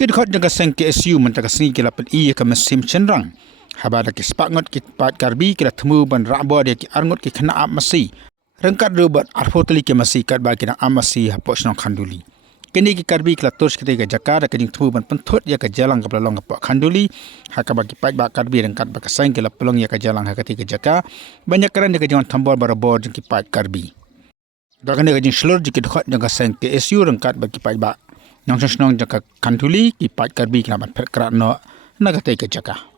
Kidhot jaga sang KSU mentakasni kila pen iya ke mesim cenrang. Habada ki sepangot ki pat karbi kila temu ban rabo dia ki arngot ki Khynnah masi. Rengkat rubat arfoteli ki masi kat bagi nang amasi hapok senang Khanduli. Kini ki karbi kila terus ketika Jakarta kejing temu ban pentut ya ke jalan ke pelong hapok Khanduli. Haka bagi pat bak karbi rengkat bak sang kila pelong ya ke jalan haka ketika Jakarta. Banyak keran dia kejang tambol barabo jeng ki pat karbi. Dakan dia kejing selur jikit hot jaga sang KSU rengkat bagi pat bak. Nang senang jaga Khanduli ki pat karbi kena ban krad no nagatai ke Jakarta.